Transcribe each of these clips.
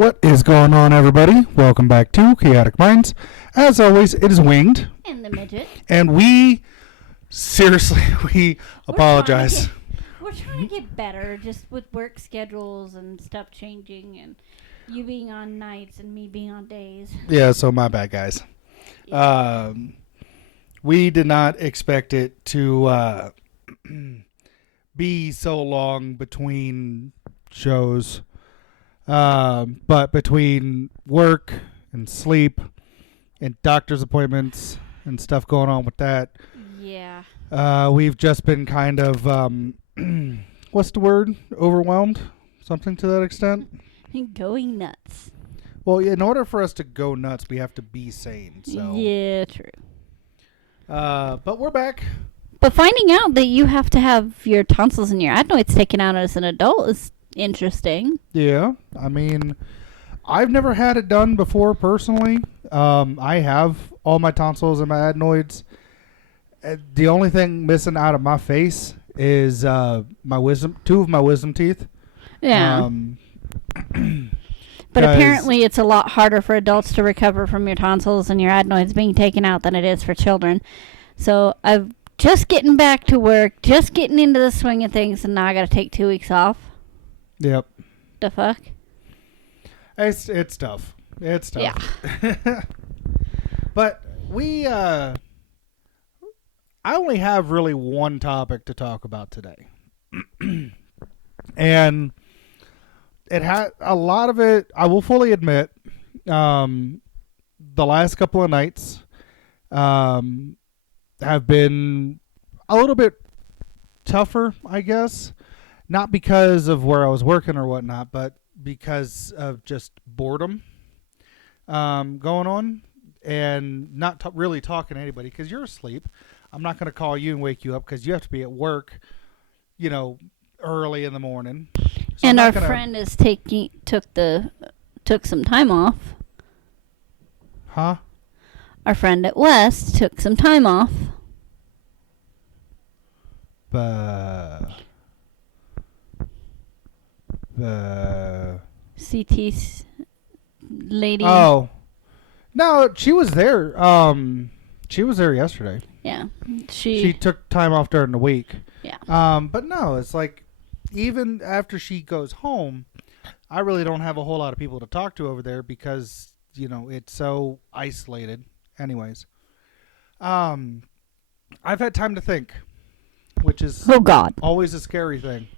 What is going on, everybody? Welcome back to Chaotic Minds. As always, it is Winged, And the midget. and seriously, we apologize. We're trying to get better just with work schedules and stuff changing and you being on nights and me being on days. Yeah, so my bad, guys. We did not expect it to be so long between shows. But between work and sleep and doctor's appointments and stuff going on with that, Yeah. we've just been kind of, what's the word? Overwhelmed? Something to that extent? Going nuts. Well, in order for us to go nuts, we have to be sane. So. Yeah, true. But we're back. But finding out that you have to have your tonsils and your adenoids taken out as an adult is interesting. Yeah, I mean, I've never had it done before personally. I have all my tonsils and my adenoids. The only thing missing out of my face is two of my wisdom teeth. Yeah. But apparently it's a lot harder for adults to recover from your tonsils and your adenoids being taken out than it is for children. So I'm just getting back to work, just getting into the swing of things, and now I got to take 2 weeks off. Yep. The fuck? It's tough. It's tough. Yeah. But I only have really one topic to talk about today. And it had a lot of it, I will fully admit, the last couple of nights have been a little bit tougher, I guess. Not because of where I was working or whatnot, but because of just boredom going on and not really talking to anybody because you're asleep. I'm not going to call you and wake you up because you have to be at work, early in the morning. So and our friend is took some time off. Huh? Our friend at West took some time off. The CT's lady. Oh. No, she was there. She was there yesterday. Yeah. She took time off during the week. Yeah. But no, it's like even after she goes home, I really don't have a whole lot of people to talk to over there because, it's so isolated. Anyways. I've had time to think, which is always a scary thing.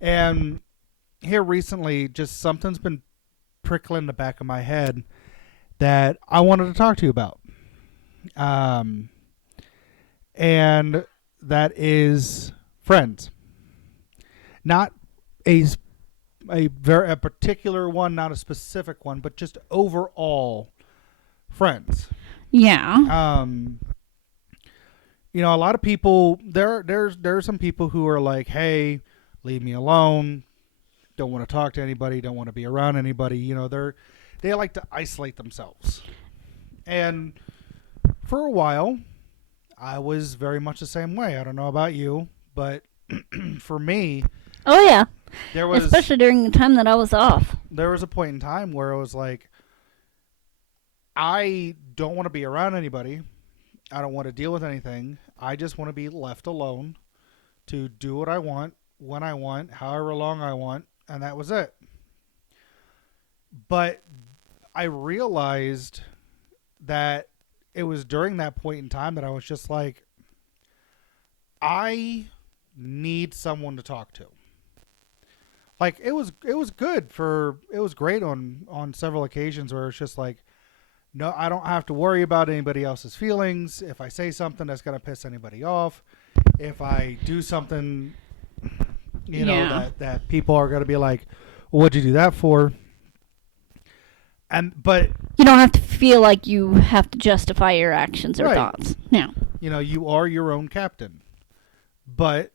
And here recently, just something's been prickling in the back of my head that I wanted to talk to you about. And that is friends. Not a particular one, not a specific one, but just overall friends. Yeah. A lot of people, there are some people who are like, hey, leave me alone. Don't want to talk to anybody. Don't want to be around anybody. They like to isolate themselves. And for a while, I was very much the same way. I don't know about you, but for me, oh yeah, especially during the time that I was off. There was a point in time where it was like, I don't want to be around anybody. I don't want to deal with anything. I just want to be left alone to do what I want, when I want, however long I want, and that was it. But I realized that it was during that point in time that I was just like, I need someone to talk to. Like it was great on several occasions where it's just like, no, I don't have to worry about anybody else's feelings. If I say something that's going to piss anybody off, if I do something, that people are going to be like, well, what'd you do that for? But you don't have to feel like you have to justify your actions or thoughts. Yeah. You are your own captain. But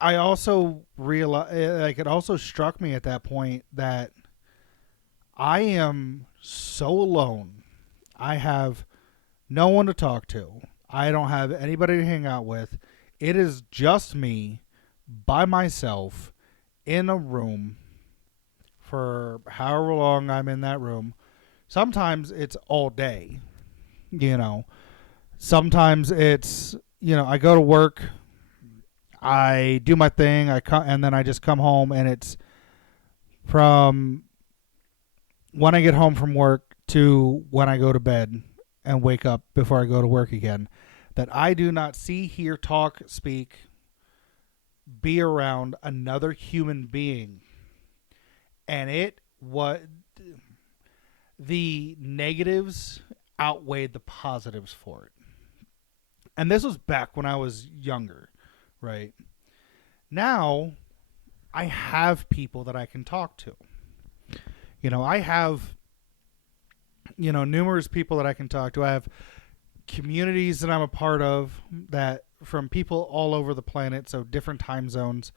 I also realized, like, it also struck me at that point that I am so alone. I have no one to talk to. I don't have anybody to hang out with. It is just me by myself in a room for for however long I'm in that room. Sometimes it's all day, you know. Sometimes it's, I go to work, I do my thing, and then I just come home, and it's from when I get home from work to when I go to bed and wake up before I go to work again, that I do not see, hear, talk, speak, be around another human being. And the negatives outweighed the positives for it. And this was back when I was younger, right? Now, I have people that I can talk to. I have, numerous people that I can talk to. I have communities that I'm a part of that from people all over the planet, so different time zones,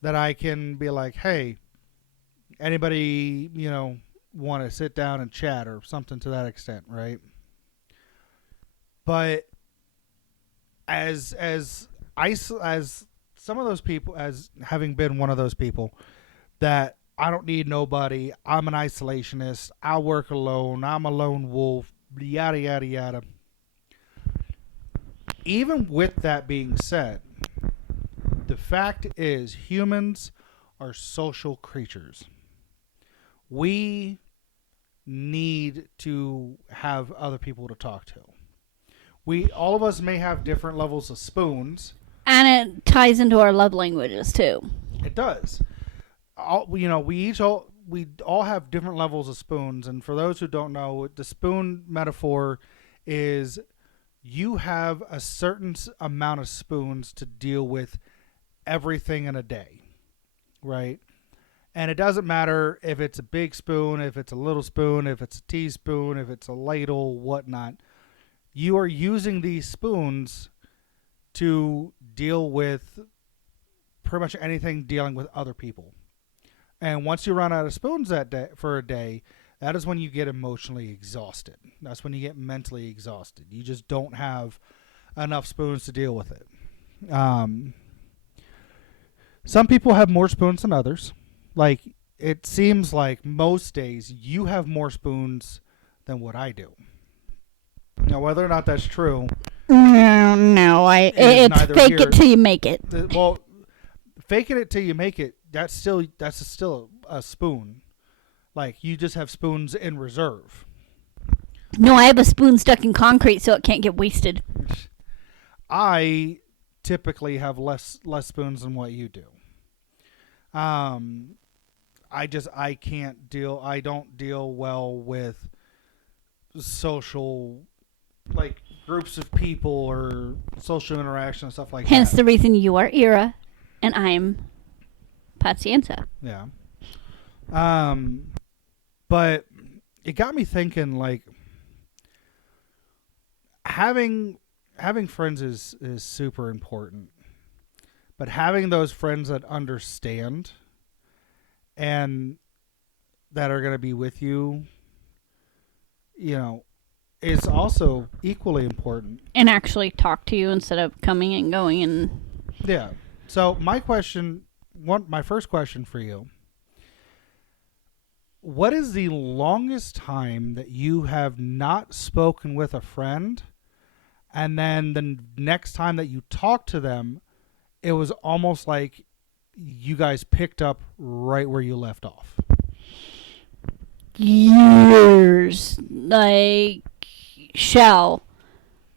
that I can be like, hey, anybody, want to sit down and chat or something to that extent, right? But as some of those people, as having been one of those people that I don't need nobody, I'm an isolationist, I work alone, I'm a lone wolf, yada yada yada. Even with that being said, the fact is humans are social creatures. We need to have other people to talk to. All of us may have different levels of spoons. And it ties into our love languages too. It does. We all have different levels of spoons, and for those who don't know, the spoon metaphor is you have a certain amount of spoons to deal with everything in a day, right? And it doesn't matter if it's a big spoon, if it's a little spoon, if it's a teaspoon, if it's a ladle, whatnot. You are using these spoons to deal with pretty much anything dealing with other people. And once you run out of spoons that day, for a day, that is when you get emotionally exhausted. That's when you get mentally exhausted. You just don't have enough spoons to deal with it. Some people have more spoons than others. Like, it seems like most days you have more spoons than what I do. Now, whether or not that's true... No, it's fake here. It till you make it. Well, faking it till you make it, that's still a spoon. Like, you just have spoons in reserve. No, I have a spoon stuck in concrete so it can't get wasted. I typically have less spoons than what you do. I don't deal well with social, like, groups of people or social interaction and stuff like Hence that. the reason you are Ira and I'm Pacienza. Yeah. But it got me thinking, like, having friends is super important. But having those friends that understand and that are going to be with you, is also equally important. And actually talk to you instead of coming and going and... Yeah. So my first question for you, what is the longest time that you have not spoken with a friend, and then the next time that you talk to them, it was almost like you guys picked up right where you left off? Years. Like, Shell.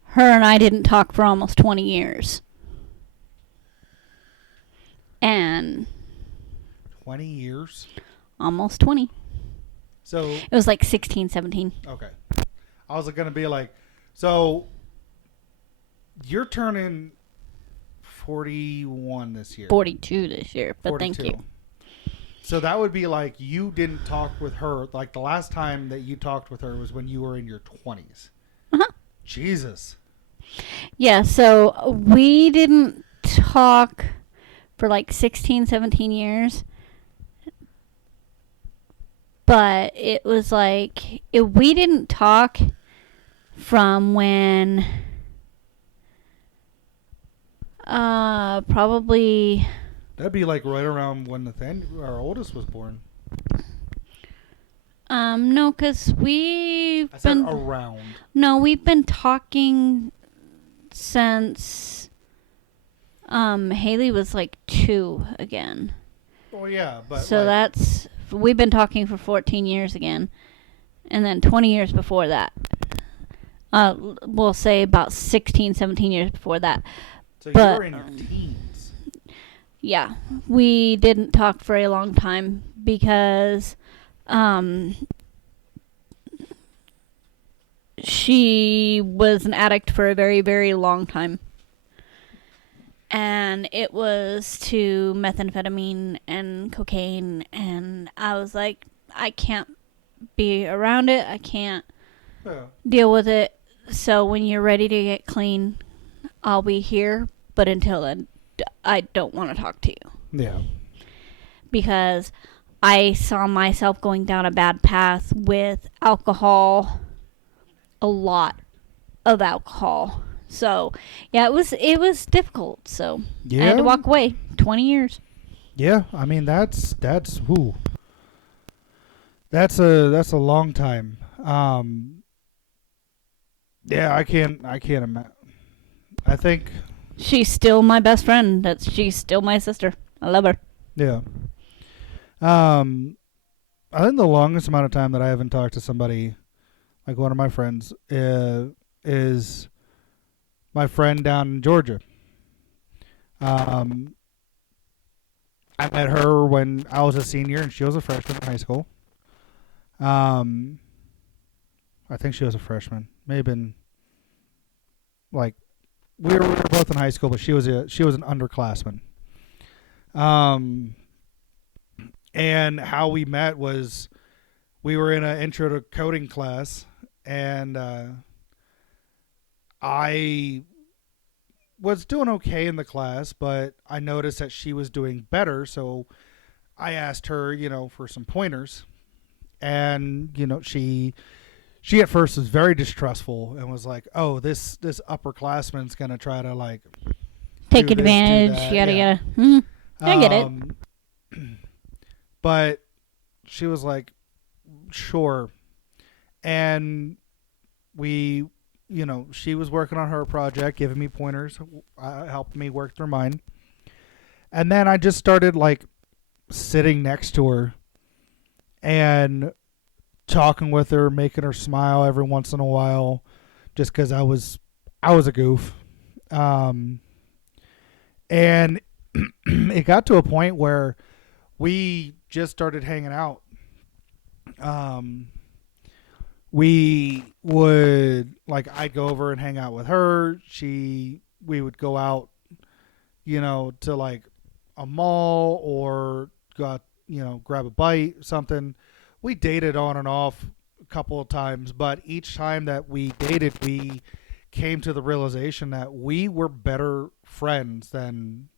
Her and I didn't talk for almost 20 years. And... 20 years? Almost 20. So... It was like 16, 17. Okay. I was going to be like, so you're turning 41 this year. 42 this year, but 42. Thank you. So that would be like you didn't talk with her. Like, the last time that you talked with her was when you were in your 20s. Uh-huh. Jesus. Yeah, so we didn't talk for like 16, 17 years. But it was like, we didn't talk from when... probably... That'd be like right around when our oldest was born. No, cause we've I said been around. no, we've been talking since Haley was like 2 again. Well, yeah, but So like, that's we've been talking for 14 years again, and then 20 years before that. We'll say about 16, 17 years before that. so you But were in your teens. yeah, we didn't talk for a long time because um, she was an addict for a very, very long time. And it was to methamphetamine and cocaine. And I was like, I can't be around it. I can't Yeah. deal with it. So when you're ready to get clean, I'll be here. But until then, I don't want to talk to you. Yeah. Because I saw myself going down a bad path with alcohol, a lot of alcohol. So, yeah, it was difficult. So, I had to walk away. 20 years. Yeah, I mean who. That's a long time. Yeah, I can't imagine. I think She's still my best friend. She's still my sister. I love her. yeah. Um, I think the longest amount of time that I haven't talked to somebody like one of my friends is my friend down in Georgia. Um, I met her when I was a senior and she was a freshman in high school. Um, I think she was a freshman. Maybe been like we were both in high school, but she was an underclassman. Um, and how we met was we were in an intro to coding class, and I was doing okay in the class, but I noticed that she was doing better, so I asked her, for some pointers, and she at first was very distrustful and was like, "Oh, this upperclassman's gonna try to like Take do this, do advantage. that." Yada, Yeah. yada. I get it. But she was like, "Sure," and we, she was working on her project, giving me pointers, helped me work through mine, and then I just started like sitting next to her and talking with her, making her smile every once in a while, just because I was a goof, um, and it got to a point where we just started hanging out. Um, we would like I'd go over and hang out with her. We would go out, to like a mall or go out, grab a bite, something. We dated on and off a couple of times, but each time that we dated, we came to the realization that we were better friends than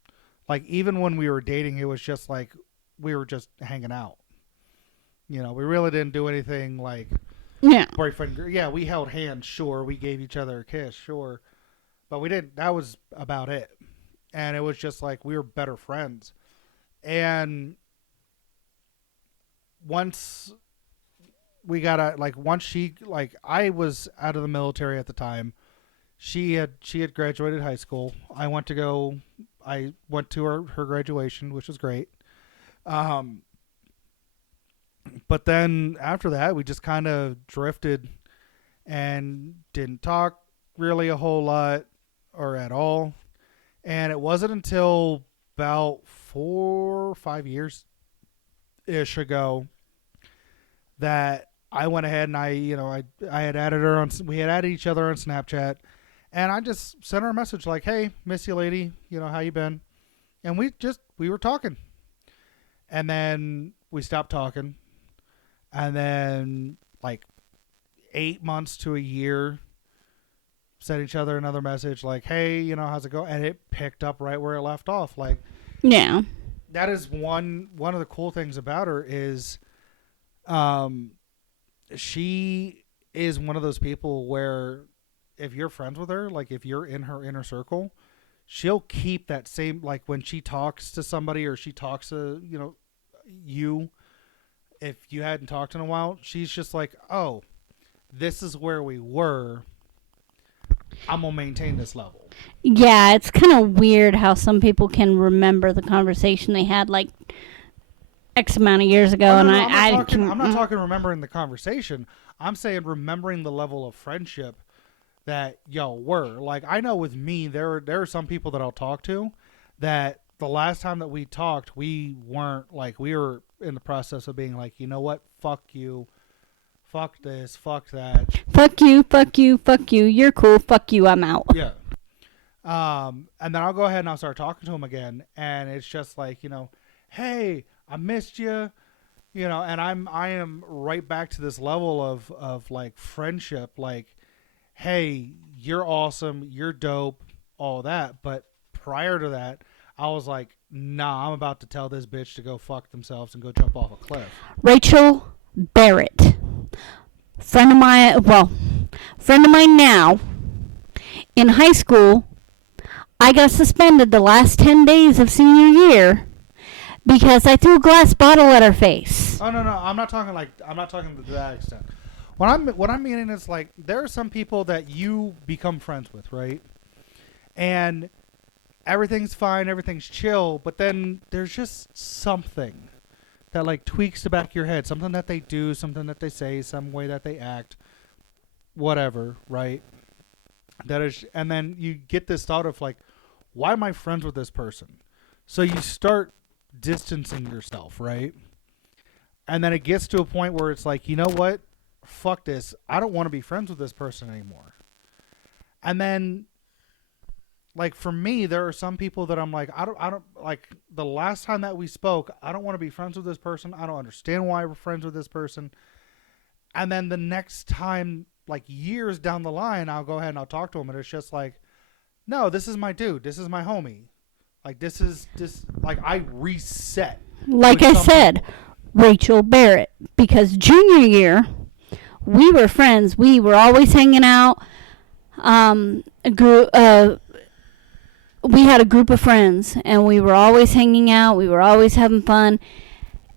like even when we were dating, it was just like we were just hanging out. We really didn't do anything like Yeah. boyfriend. Yeah, we held hands, sure. We gave each other a kiss, sure. But we didn't. That was about it. And it was just like we were better friends. And once we got out, like once she like I was out of the military at the time. She had graduated high school. I went to her graduation, which was great. Um, but then after that, we just kind of drifted and didn't talk really a whole lot or at all. And it wasn't until about 4 or 5 years ish ago that I went ahead and I had added her on. We had added each other on Snapchat, and I just sent her a message like, "Hey, miss you, lady. How you been?" And we were talking, and then we stopped talking, and then like 8 months to a year, sent each other another message like, "Hey, how's it going?" And it picked up right where it left off. Like Yeah. that is one of the cool things about her is, um, she is one of those people where if you're friends with her, like if you're in her inner circle, she'll keep that same like when she talks to somebody or she talks to you if you hadn't talked in a while, she's just like, oh, this is where we were. I'm going to maintain this level. Yeah, it's kind of weird how some people can remember the conversation they had like X amount of years ago. I'm I'm not talking remembering the conversation. I'm saying remembering the level of friendship that y'all were. Like, I know with me, there are some people that I'll talk to that the last time that we talked, we weren't like, we were in the process of being like, you know what, fuck you, fuck this, fuck that. Fuck you, fuck you, fuck you. You're cool. Fuck you. I'm out. Yeah. And then I'll go ahead and I'll start talking to him again, and it's just like, you know, hey, I missed you, you know, and I am right back to this level of like friendship, like, hey, you're awesome, you're dope, all that. But prior to that, I was like, nah, I'm about to tell this bitch to go fuck themselves and go jump off a cliff. Rachel Barrett, friend of mine now. In high school, I got suspended the last 10 days of senior year because I threw a glass bottle at her face. Oh no, I'm not talking to that extent. What I'm meaning is, like, there are some people that you become friends with, right? And everything's fine, everything's chill, but then there's just something that like tweaks the back of your head, something that they do, something that they say, some way that they act, whatever, right? That is, and then you get this thought of like, why am I friends with this person? So you start distancing yourself, right? And then it gets to a point where it's like, you know what? Fuck this. I don't want to be friends with this person anymore. And then, like, for me, there are some people that I'm like, I don't like, the last time that we spoke, I don't want to be friends with this person. I don't understand why we're friends with this person. And then the next time, like years down the line, I'll go ahead and I'll talk to him, and it's just like, no, this is my dude. This is my homie. Like, this is just like, I reset. Like I said, Rachel Barrett, because junior year, we were friends. We were always hanging out. We had a group of friends, and we were always hanging out. We were always having fun.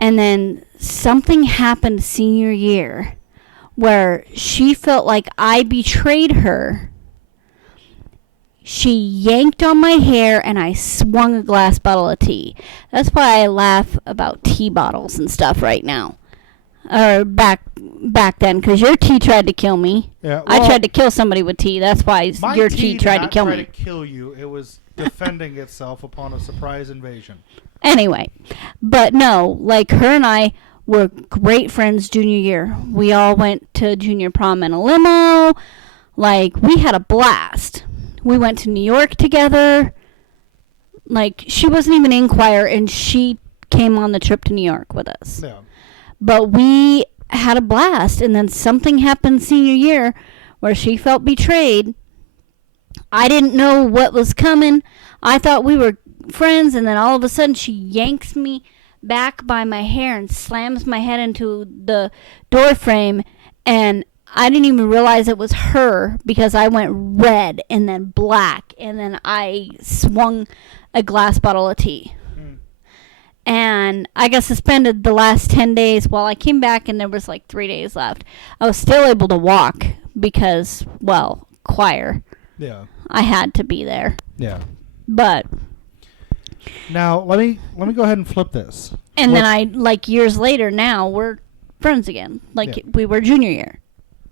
And then something happened senior year where she felt like I betrayed her. She yanked on my hair, and I swung a glass bottle of tea. That's why I laugh about tea bottles and stuff right now. Or back then, because your tea tried to kill me. Yeah, well, I tried to kill somebody with tea. That's why your tea tried to kill me. To kill you. It was defending itself upon a surprise invasion. Anyway, but no, like, her and I were great friends junior year. We all went to junior prom in a limo. Like, we had a blast. We went to New York together. Like, she wasn't even in choir, and she came on the trip to New York with us. Yeah. But we had a blast, and then something happened senior year where she felt betrayed. I didn't know what was coming. I thought we were friends, and then all of a sudden she yanks me back by my hair and slams my head into the door frame, and I didn't even realize it was her because I went red and then black, and then I swung a glass bottle of tea. And I got suspended the last 10 days. While I came back and there was like 3 days left, I was still able to walk because, well, choir. Yeah. I had to be there. Yeah. But now let me go ahead and flip this. And then I, like, years later, now we're friends again. Like, we were junior year.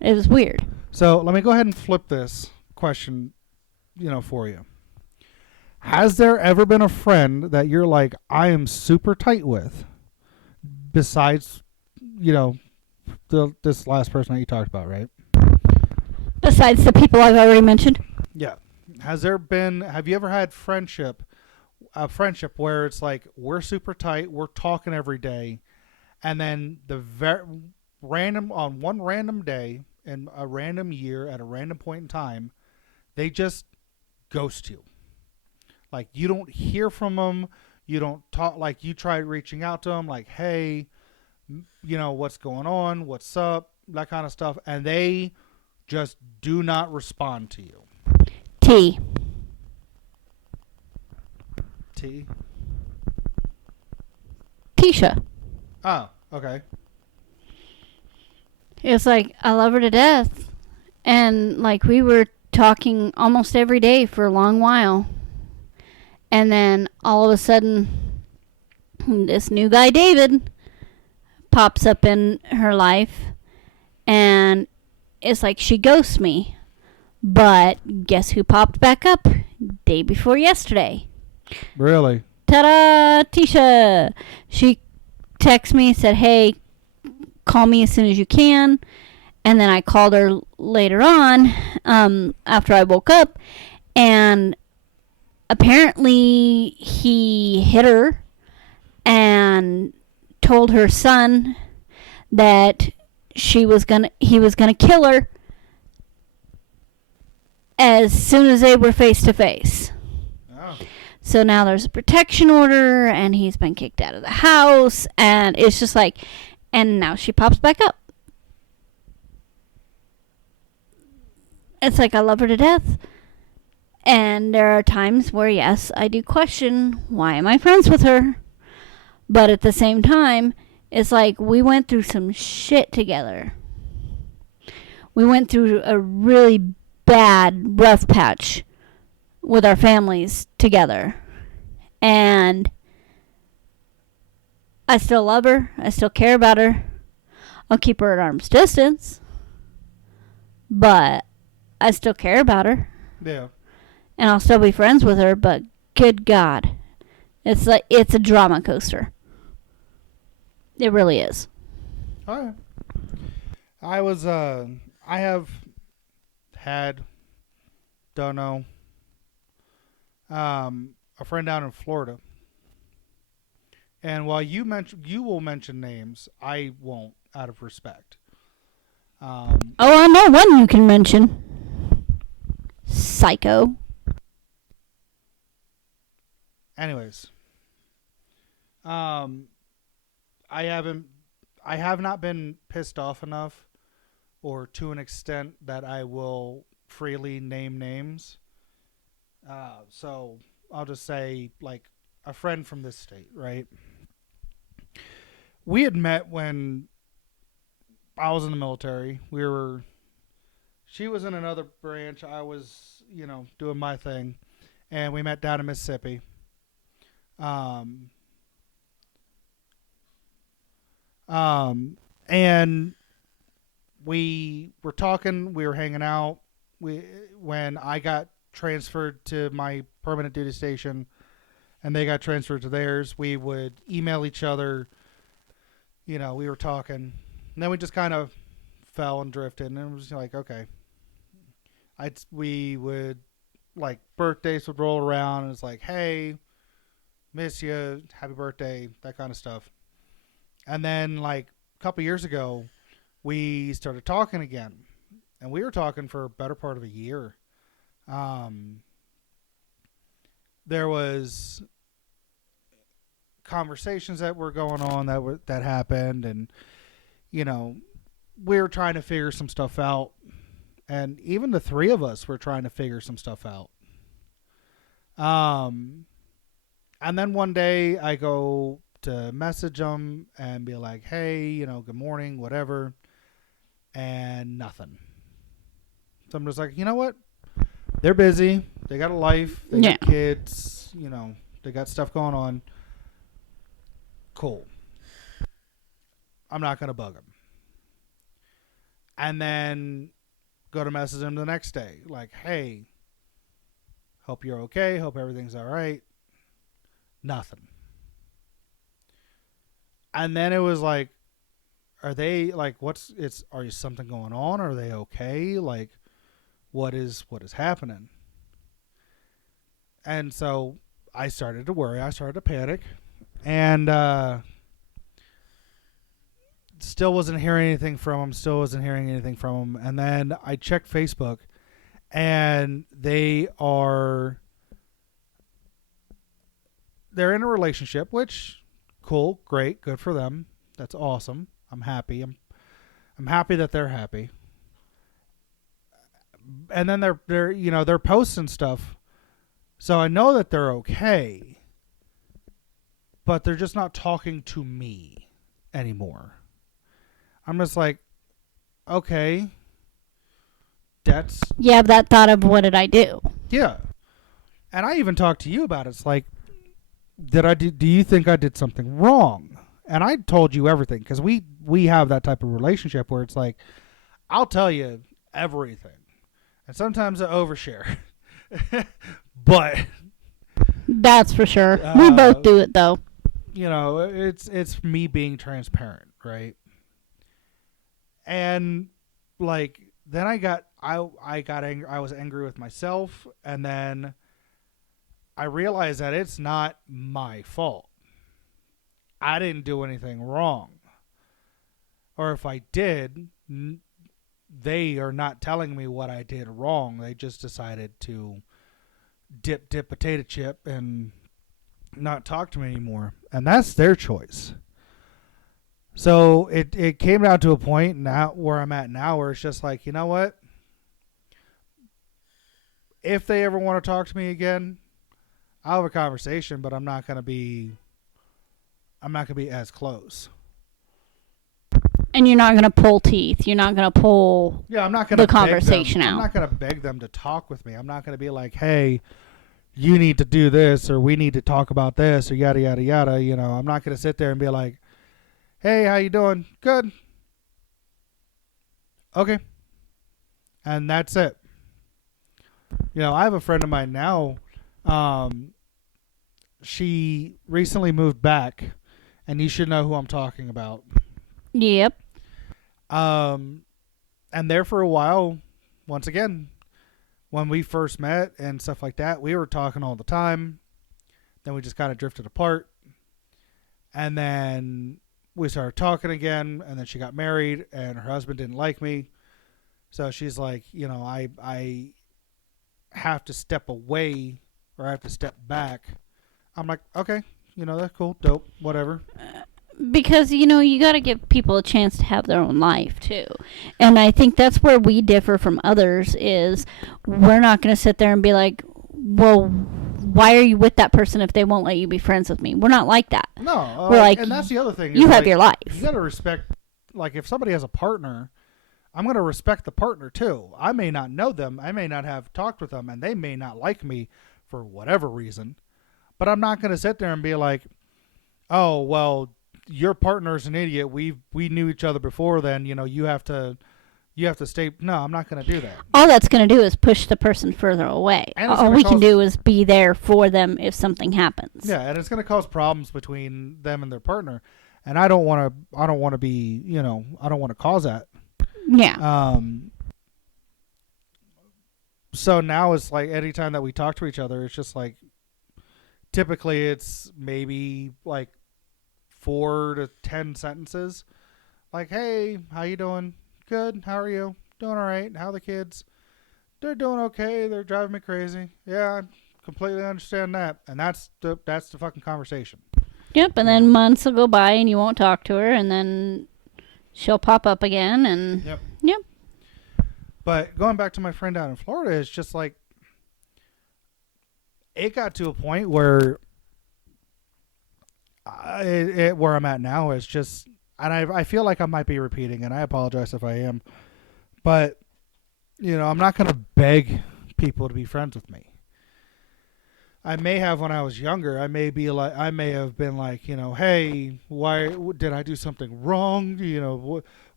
It was weird. So let me go ahead and flip this question, for you. Has there ever been a friend that you're like, I am super tight with, besides, this last person that you talked about, right? Besides the people I've already mentioned? Yeah. Have you ever had a friendship where it's like, we're super tight, we're talking every day, and then on one random day in a random year at a random point in time, they just ghost you? Like, you don't hear from them. You don't talk. Like, you try reaching out to them, like, hey, what's going on? What's up? That kind of stuff. And they just do not respond to you. T. T? Tisha. Oh, okay. It's like I love her to death, and like we were talking almost every day for a long while, and then all of a sudden, this new guy David pops up in her life, and it's like she ghosts me. But guess who popped back up day before yesterday? Really? Ta-da, Tisha. She texted me, said, hey, call me as soon as you can. And then I called her later on, after I woke up, and apparently he hit her and told her son that he was gonna kill her as soon as they were face to face. Oh. So now there's a protection order, and he's been kicked out of the house, and it's just like, and now she pops back up. It's like I love her to death. And there are times where, yes, I do question, why am I friends with her? But at the same time, it's like we went through some shit together. We went through a really bad, rough patch with our families together. And I still love her. I still care about her. I'll keep her at arm's distance. But I still care about her. Yeah. And I'll still be friends with her, but good God. It's a drama coaster. It really is. All right. I have had, don't know, a friend down in Florida. And while you will mention names, I won't, out of respect. Oh, I know one you can mention. Psycho. Anyways, I have not been pissed off enough, or to an extent that I will freely name names. So I'll just say, like, a friend from this state, right? We had met when I was in the military. She was in another branch. I was, doing my thing, and we met down in Mississippi. And we were talking, we were hanging out. When I got transferred to my permanent duty station and they got transferred to theirs, we would email each other. We were talking. And then we just kind of fell and drifted. And it was like, okay. We would, like, birthdays would roll around and it's like, hey, miss you, happy birthday, that kind of stuff. And then, like, a couple years ago, we started talking again. And we were talking for a better part of a year. There was conversations that were going on that happened, and we were trying to figure some stuff out, and even the three of us were trying to figure some stuff out. And then one day I go to message them and be like, hey, good morning, whatever, and nothing. So I'm just like, you know what? They're busy. They got a life. They got kids. They got stuff going on. Cool. I'm not going to bug them. And then go to message them the next day. Like, hey, hope you're okay. Hope everything's all right. Nothing. And then it was like, are they, like, are you something going on? Are they okay? Like, what is happening? And so I started to worry. I started to panic. And still wasn't hearing anything from them. And then I checked Facebook, and they're in a relationship, which, cool, great, good for them. That's awesome. I'm happy. I'm happy that they're happy. And then they're posting stuff, so I know that they're okay, but they're just not talking to me anymore. I'm just like, okay, that's You have that thought of, what did I do? yeah. And I even talked to you about it. It's like, do you think I did something wrong? And I told you everything because we have that type of relationship where it's like, I'll tell you everything, and sometimes I overshare. But That's for sure. We both do it, though. it's me being transparent, right? And like then I got angry. I was angry with myself, and then I realized that it's not my fault. I didn't do anything wrong. Or if I did, they are not telling me what I did wrong. They just decided to dip potato chip and not talk to me anymore. And that's their choice. So it came down to a point now where I'm at now where it's just like, you know what? If they ever want to talk to me again, I'll have a conversation, but I'm not gonna be as close. And you're not going to pull teeth. You're not going to pull Yeah, I'm not gonna the conversation I'm out. not gonna beg them to talk with me. I'm not gonna be like, hey, you need to do this, or we need to talk about this, or yada yada yada. I'm not gonna sit there and be like, hey, how you doing? Good. Okay. And that's it. I have a friend of mine now. She recently moved back, and you should know who I'm talking about. Yep. And there for a while, once again, when we first met and stuff like that, we were talking all the time. Then we just kind of drifted apart. And then we started talking again, and then she got married, and her husband didn't like me. So she's like, I have to step away, or I have to step back. I'm like, okay, that's cool, dope, whatever. Because, you got to give people a chance to have their own life, too. And I think that's where we differ from others is we're not going to sit there and be like, well, why are you with that person if they won't let you be friends with me? We're not like that. No. We're like, and that's the other thing. You have like, your life. You got to respect, like, if somebody has a partner, I'm going to respect the partner, too. I may not know them. I may not have talked with them, and they may not like me for whatever reason. But I'm not going to sit there and be like, oh, well, your partner's an idiot. We knew each other before then. You have to stay. No, I'm not going to do that. All that's going to do is push the person further away. All we can do is be there for them if something happens. Yeah, and it's going to cause problems between them and their partner, and I don't want to be. I don't want to cause that. Yeah. So now it's like anytime that we talk to each other, it's just like typically it's maybe like 4 to 10 sentences. Like, hey, how you doing? Good. How are you? Doing all right. How are the kids? They're doing okay. They're driving me crazy. Yeah, I completely understand that. And that's the fucking conversation. Yep, and then months will go by and you won't talk to her, and then she'll pop up again, and Yep. Yep. But going back to my friend down in Florida, it's just like it got to a point where where I'm at now is just, and I feel like I might be repeating, and I apologize if I am, but I'm not going to beg people to be friends with me. I may have when I was younger. I may have been like, hey, why did I do something wrong?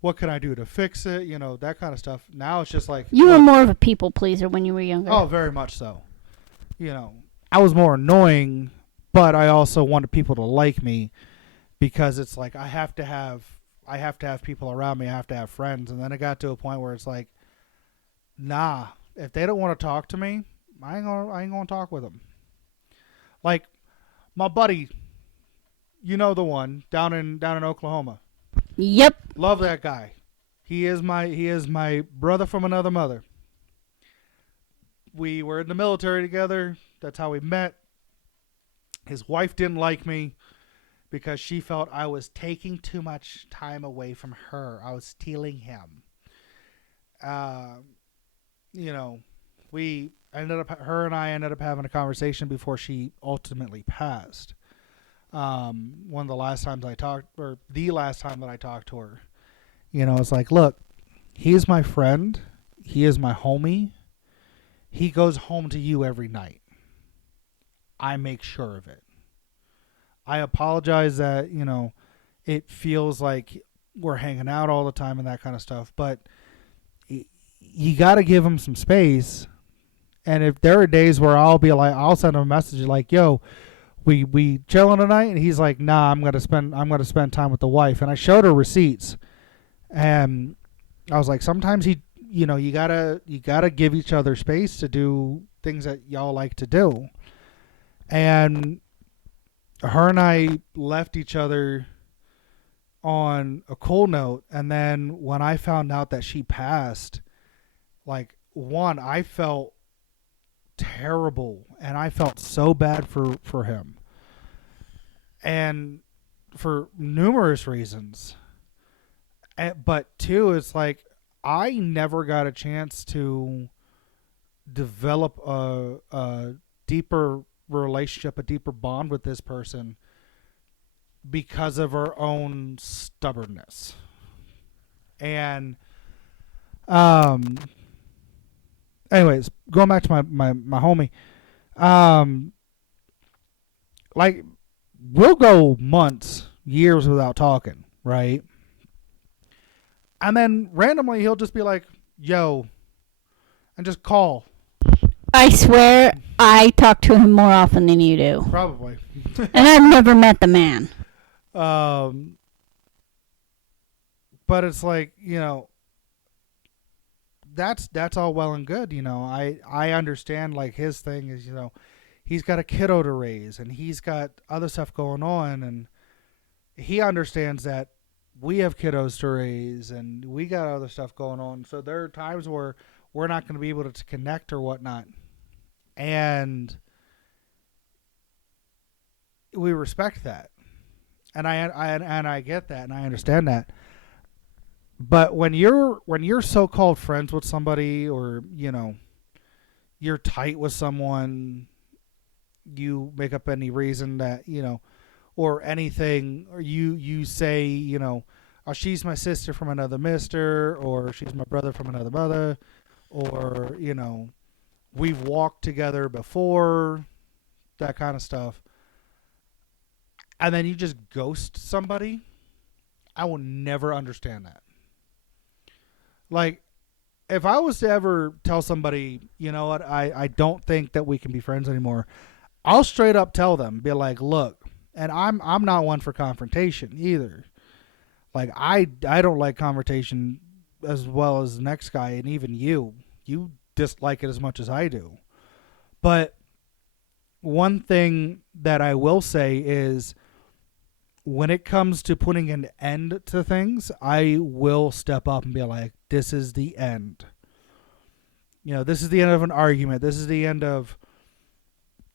What can I do to fix it? That kind of stuff. Now it's just like You were more of a people pleaser when you were younger. Oh, very much so. I was more annoying, but I also wanted people to like me because it's like I have to have people around me. I have to have friends. And then it got to a point where it's like, nah, if they don't want to talk to me, I ain't gonna talk with them. Like my buddy, the one down in Oklahoma. Yep. Love that guy. He is my brother from another mother. We were in the military together. That's how we met. His wife didn't like me because she felt I was taking too much time away from her. I was stealing him. Her and I ended up having a conversation before she ultimately passed. One of the last times I talked, or the last time that I talked to her, it's like, look, He is my friend. He is my homie. He goes home to you every night. I make sure of it. I apologize that, it feels like we're hanging out all the time and that kind of stuff, but you got to give him some space. And if there are days where I'll send him a message like, "Yo, we chilling tonight," and he's like, "Nah, I'm gonna spend time with the wife." And I showed her receipts, and I was like, sometimes you gotta give each other space to do things that y'all like to do. And her and I left each other on a cool note. And then when I found out that she passed, like, one, I felt terrible, and I felt so bad for him, and for numerous reasons. But two, it's like I never got a chance to develop a deeper relationship, a deeper bond with this person because of her own stubbornness. And anyways, going back to my homie, like, we'll go months, years without talking, right? And then randomly he'll just be like, "Yo," and just call. I swear I talk to him more often than you do. Probably. And I've never met the man. But it's like, that's all well and good. I understand, like, his thing is, he's got a kiddo to raise and he's got other stuff going on, and he understands that we have kiddos to raise and we got other stuff going on. So there are times where we're not going to be able to connect or whatnot. And we respect that. And I get that, and I understand that. But when you're so-called friends with somebody, or you're tight with someone, you make up any reason that or anything, or you say, "Oh, she's my sister from another mister," or "She's my brother from another mother," or "We've walked together before," that kind of stuff, and then you just ghost somebody. I will never understand that. Like, if I was to ever tell somebody, "You know what, I don't think that we can be friends anymore," I'll straight up tell them, be like, "Look," and I'm not one for confrontation either. Like, I don't like confrontation as well as the next guy, and even you dislike it as much as I do. But one thing that I will say is, when it comes to putting an end to things, I will step up and be like, "This is the end. This is the end of an argument. This is the end of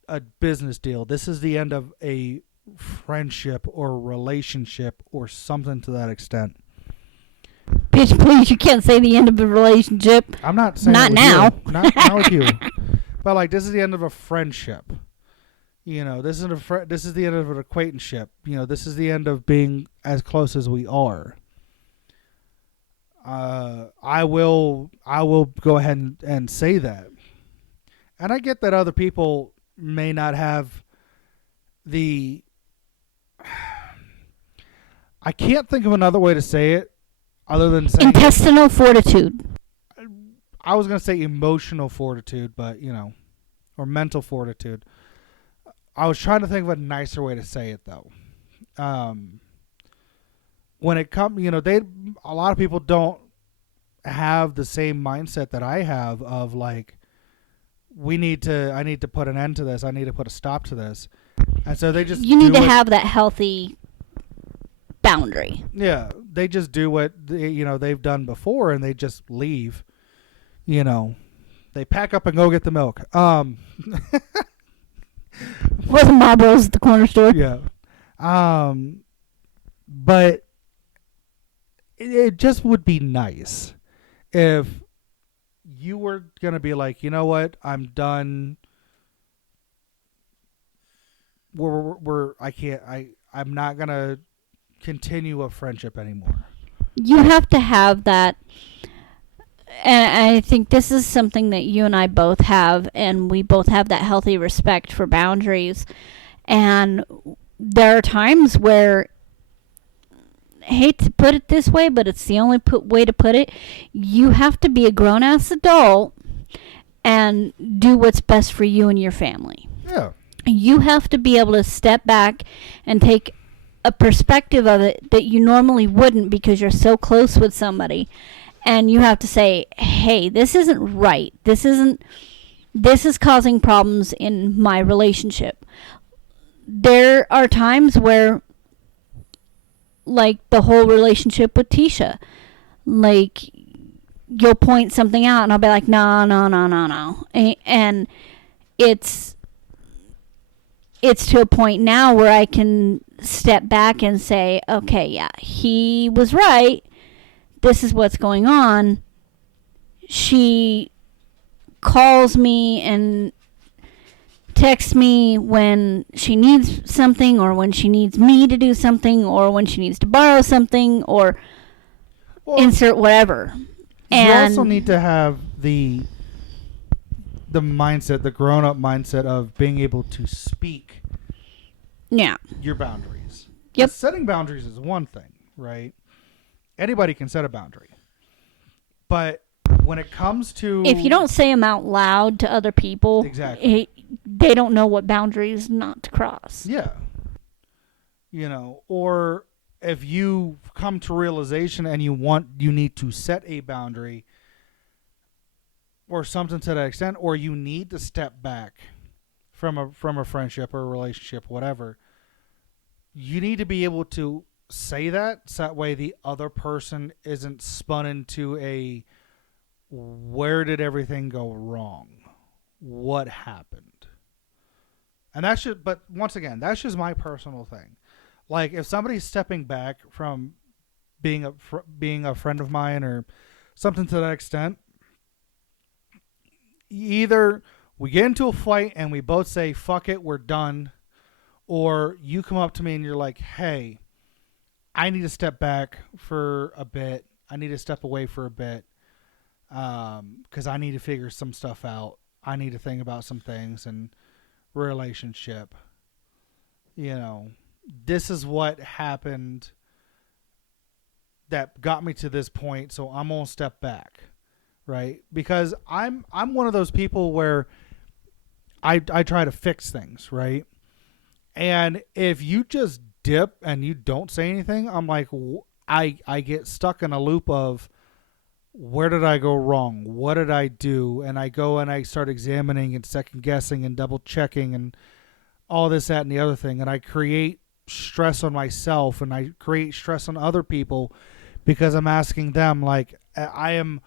a business deal. This is the end of a friendship or relationship," or something to that extent. Bitch, please, you can't say the end of a relationship. I'm not saying Not it with now. you. Not with you. But, like, this is the end of a friendship. This is the end of an acquaintanceship. This is the end of being as close as we are. I will go ahead and say that. And I get that other people may not have the... I can't think of another way to say it other than saying... Intestinal fortitude. I was going to say emotional fortitude, but, or mental fortitude. I was trying to think of a nicer way to say it, though. When it comes, a lot of people don't have the same mindset that I have of, like, I need to put an end to this. I need to put a stop to this. And so they just You need to have that healthy boundary. Yeah, they just do what they've done before, and they just leave. They pack up and go get the milk. Was Marlboro's at the corner store? Yeah. But it just would be nice if you were going to be like, "You know what? I'm done. I'm not going to continue a friendship anymore." You have to have that and I think this is something that you and I both have, and we both have that healthy respect for boundaries. And there are times where, I hate to put it this way, but it's the only way to put it. You have to be a grown ass adult and do what's best for you and your family. Yeah. You have to be able to step back and take a perspective of it that you normally wouldn't because you're so close with somebody. And you have to say, hey, this isn't right. This is causing problems in my relationship. There are times where, like the whole relationship with Tisha, like you'll point something out and I'll be like, no, no, no, no, no. And it's to a point now where I can step back and say, okay, yeah, he was right. This is what's going on. She calls me and texts me when she needs something, or when she needs me to do something, or when she needs to borrow something, or insert whatever. You also need to have the mindset, the grown-up mindset of being able to speak your boundaries. Yep. Setting boundaries is one thing, right? Anybody can set a boundary. But when it comes to... if you don't say them out loud to other people, exactly, they don't know what boundaries not to cross. Yeah. Or if you come to realization and you need to set a boundary or something to that extent, or you need to step back from a friendship or a relationship, whatever, you need to be able to say that, so that way the other person isn't spun into a, where did everything go wrong? What happened? And that's just, but once again, that's just my personal thing. Like, if somebody's stepping back from being a friend of mine or something to that extent, either we get into a fight and we both say, fuck it, we're done. Or you come up to me and you're like, hey, I need to step back for a bit. I need to step away for a bit. Because I need to figure some stuff out. I need to think about some things and relationship. This is what happened that got me to this point, so I'm gonna step back, right? Because I'm one of those people where I try to fix things, right? And if you just dip and you don't say anything, I'm like, I get stuck in a loop of, where did I go wrong? What did I do? And I go and I start examining and second guessing and double checking and all this, that, and the other thing. And I create stress on myself and I create stress on other people because I'm asking them, like, I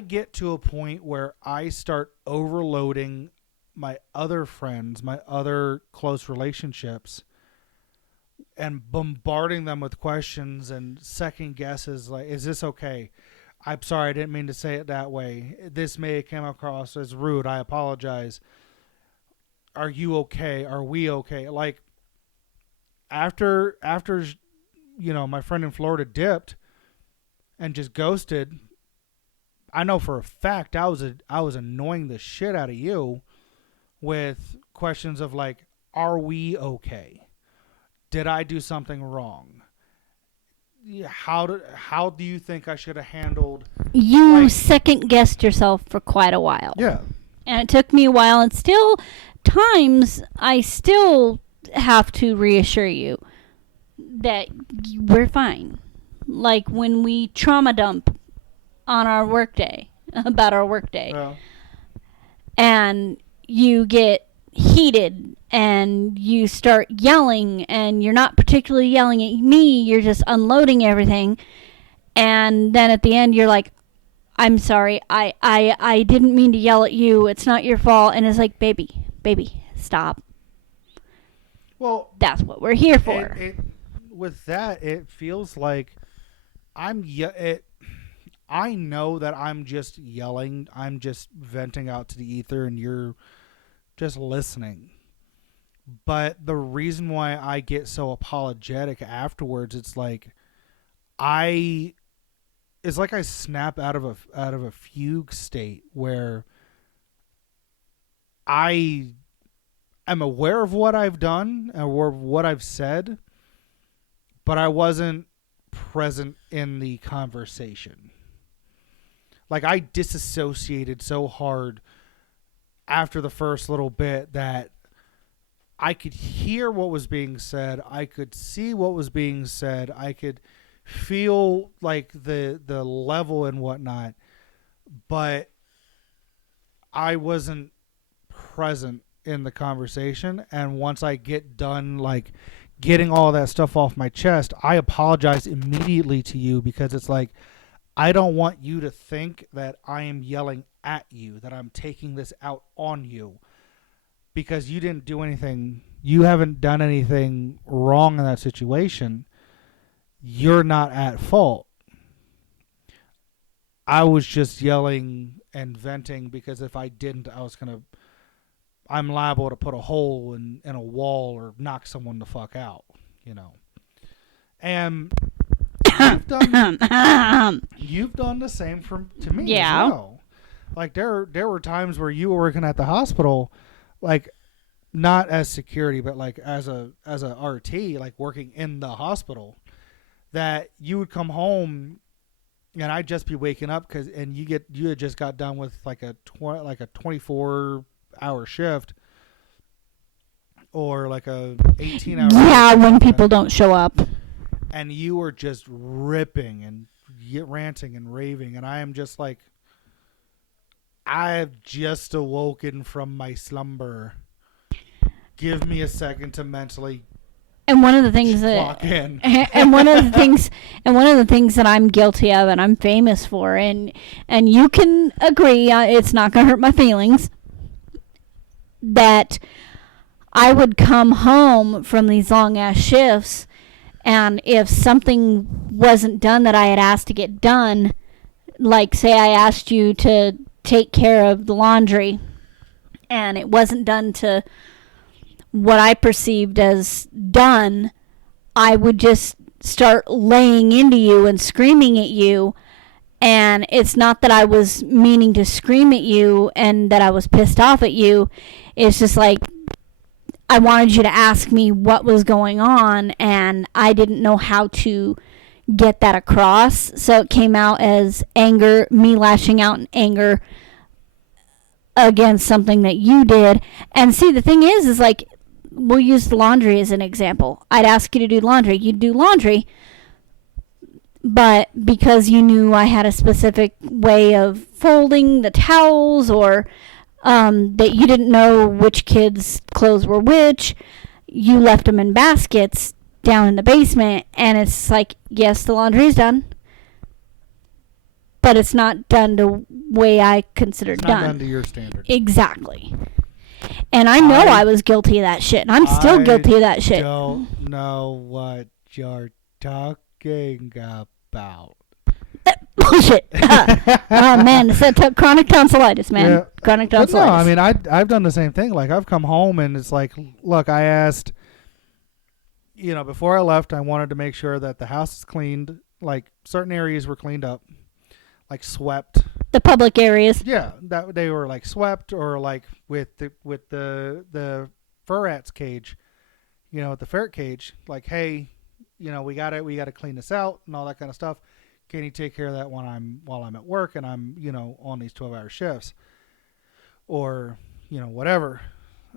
get to a point where I start overloading my other friends, my other close relationships, and bombarding them with questions and second guesses, like, is this okay? I'm sorry, I didn't mean to say it that way. This may have come across as rude. I apologize. Are you okay? Are we okay? Like, after my friend in Florida dipped and just ghosted, I know for a fact I was annoying the shit out of you with questions of like, are we okay? Did I do something wrong? How do you think I should have handled? You second guessed yourself for quite a while. Yeah. And it took me a while, and still times I still have to reassure you that we're fine. Like when we trauma dump on our workday about our workday. Yeah. And you get heated and you start yelling, and you're not particularly yelling at me, you're just unloading everything, and then at the end you're like, I'm sorry, I didn't mean to yell at you, it's not your fault. And it's like, baby, stop. Well, that's what we're here for. With that, it feels like I know that I'm just yelling, I'm just venting out to the ether, and you're just listening. But the reason why I get so apologetic afterwards, it's like, it's like I snap out of a fugue state where I am aware of what I've done or what I've said, but I wasn't present in the conversation. Like I disassociated so hard after the first little bit that I could hear what was being said, I could see what was being said, I could feel like the level and whatnot, but I wasn't present in the conversation. And once I get done like getting all that stuff off my chest, I apologize immediately to you because it's like I don't want you to think that I am yelling at you, that I'm taking this out on you, because you didn't do anything. You haven't done anything wrong in that situation. You're not at fault. I was just yelling and venting because if I didn't, I'm liable to put a hole in a wall or knock someone the fuck out, you know. And you've done the same to me as well. Like there were times where you were working at the hospital, like not as security, but like as a RT, like working in the hospital, that you would come home and I'd just be waking up and you had just got done with like a 24-hour shift or like a 18-hour. Yeah, when people don't show up. And you were just ripping and ranting and raving, and I am just like, I have just awoken from my slumber. Give me a second to mentally. And one of the things and one of the things that I'm guilty of and I'm famous for, and you can agree, it's not going to hurt my feelings, that I would come home from these long ass shifts, and if something wasn't done that I had asked to get done, like say I asked you to take care of the laundry, and it wasn't done to what I perceived as done, I would just start laying into you and screaming at you. And it's not that I was meaning to scream at you and that I was pissed off at you. It's just like I wanted you to ask me what was going on, and I didn't know how to get that across. So it came out as anger, me lashing out in anger against something that you did. And see, the thing is like, we'll use the laundry as an example. I'd ask you to do laundry. You'd do laundry, but because you knew I had a specific way of folding the towels, or that you didn't know which kids' clothes were which, you left them in baskets down in the basement, and it's like, yes, the laundry is done, but it's not done the way I considered done. It's not done to your standard. Exactly. And I know I was guilty of that shit, and I'm still guilty of that shit. I don't know what you're talking about. Bullshit. Oh, man, it's that chronic tonsillitis, man. Yeah. Chronic tonsillitis. No, I mean, I've done the same thing. Like, I've come home, and it's like, look, I asked, before I left, I wanted to make sure that the house is cleaned. Like, certain areas were cleaned up, like swept. The public areas. Yeah, that they were like swept, or like with the ferret's cage, the ferret cage. Like, hey, we got to clean this out and all that kind of stuff. Can you take care of that while I'm at work and I'm on these 12-hour shifts, or whatever.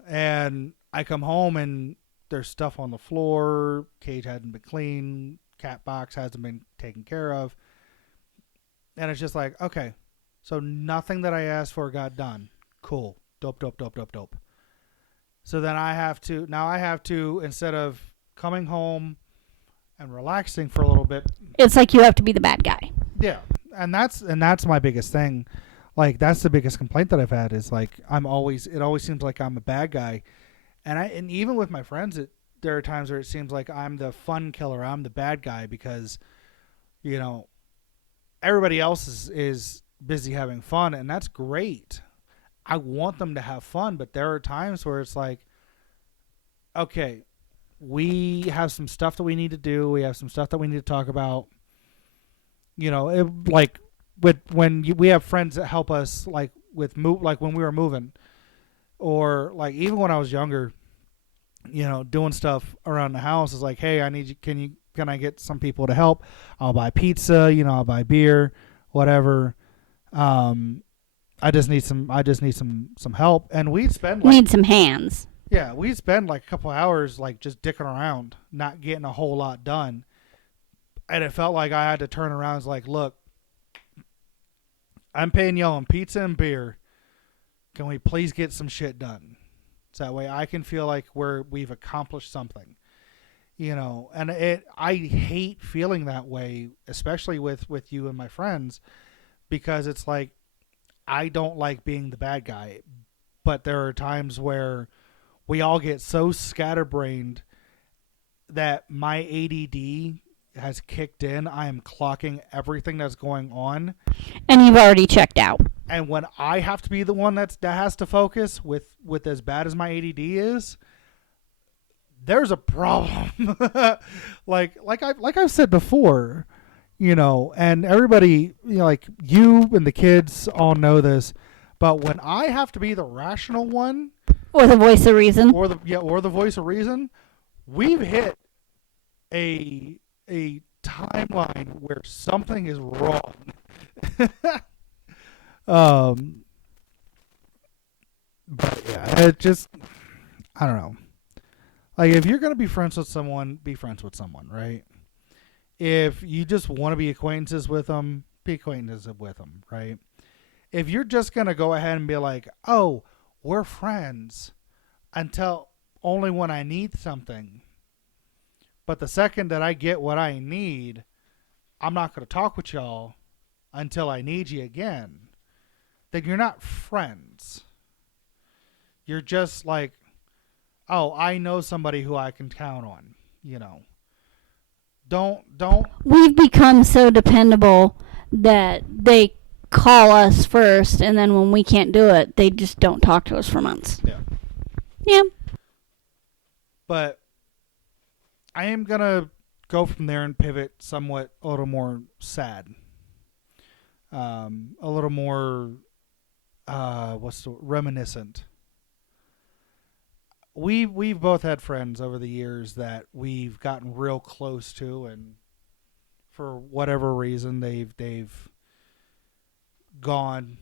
And I come home and there's stuff on the floor. Cage hadn't been cleaned. Cat box hasn't been taken care of. And it's just like, okay. So nothing that I asked for got done. Cool. Dope. So then I have to, instead of coming home and relaxing for a little bit. It's like you have to be the bad guy. Yeah. And that's my biggest thing. Like, that's the biggest complaint that I've had is like, it always seems like I'm a bad guy. And even with my friends, there are times where it seems like I'm the fun killer. I'm the bad guy because, everybody else is busy having fun, and that's great. I want them to have fun, but there are times where it's like, okay, we have some stuff that we need to do. We have some stuff that we need to talk about. like we have friends that help us, like with like when we were moving, or like even when I was younger, doing stuff around the house is like, hey, I need you. Can I get some people to help? I'll buy pizza. I'll buy beer, whatever. I just need some help, and we'd spend like Need some hands. yeah, we'd spend like a couple hours like just dicking around, not getting a whole lot done, and it felt like I had to turn around. It's like, look, I'm paying y'all on pizza and beer. Can we please get some shit done? So that way I can feel like we've accomplished something. And I hate feeling that way, especially with you and my friends, because it's like I don't like being the bad guy, but there are times where we all get so scatterbrained that my ADD has kicked in. I am clocking everything that's going on, And you've already checked out. and when I have to be the one that has to focus with as bad as my ADD is, there's a problem. like I've said before, and everybody, like you and the kids all know this, but when I have to be the rational one, Or the voice of reason. or the voice of reason, we've hit a timeline where something is wrong. But yeah, it just, I don't know. Like, if you're gonna be friends with someone, be friends with someone, right? If you just want to be acquaintances with them, be acquaintances with them, right? If you're just gonna go ahead and be like, oh, we're friends until only when I need something, but the second that I get what I need, I'm not gonna talk with y'all until I need you again, then you're not friends. You're just like, oh, I know somebody who I can count on. Don't. We've become so dependable that they call us first, and then when we can't do it, they just don't talk to us for months. Yeah. Yeah. But I am gonna go from there and pivot somewhat a little more sad. A little more, reminiscent. We've both had friends over the years that we've gotten real close to, and for whatever reason they've gone.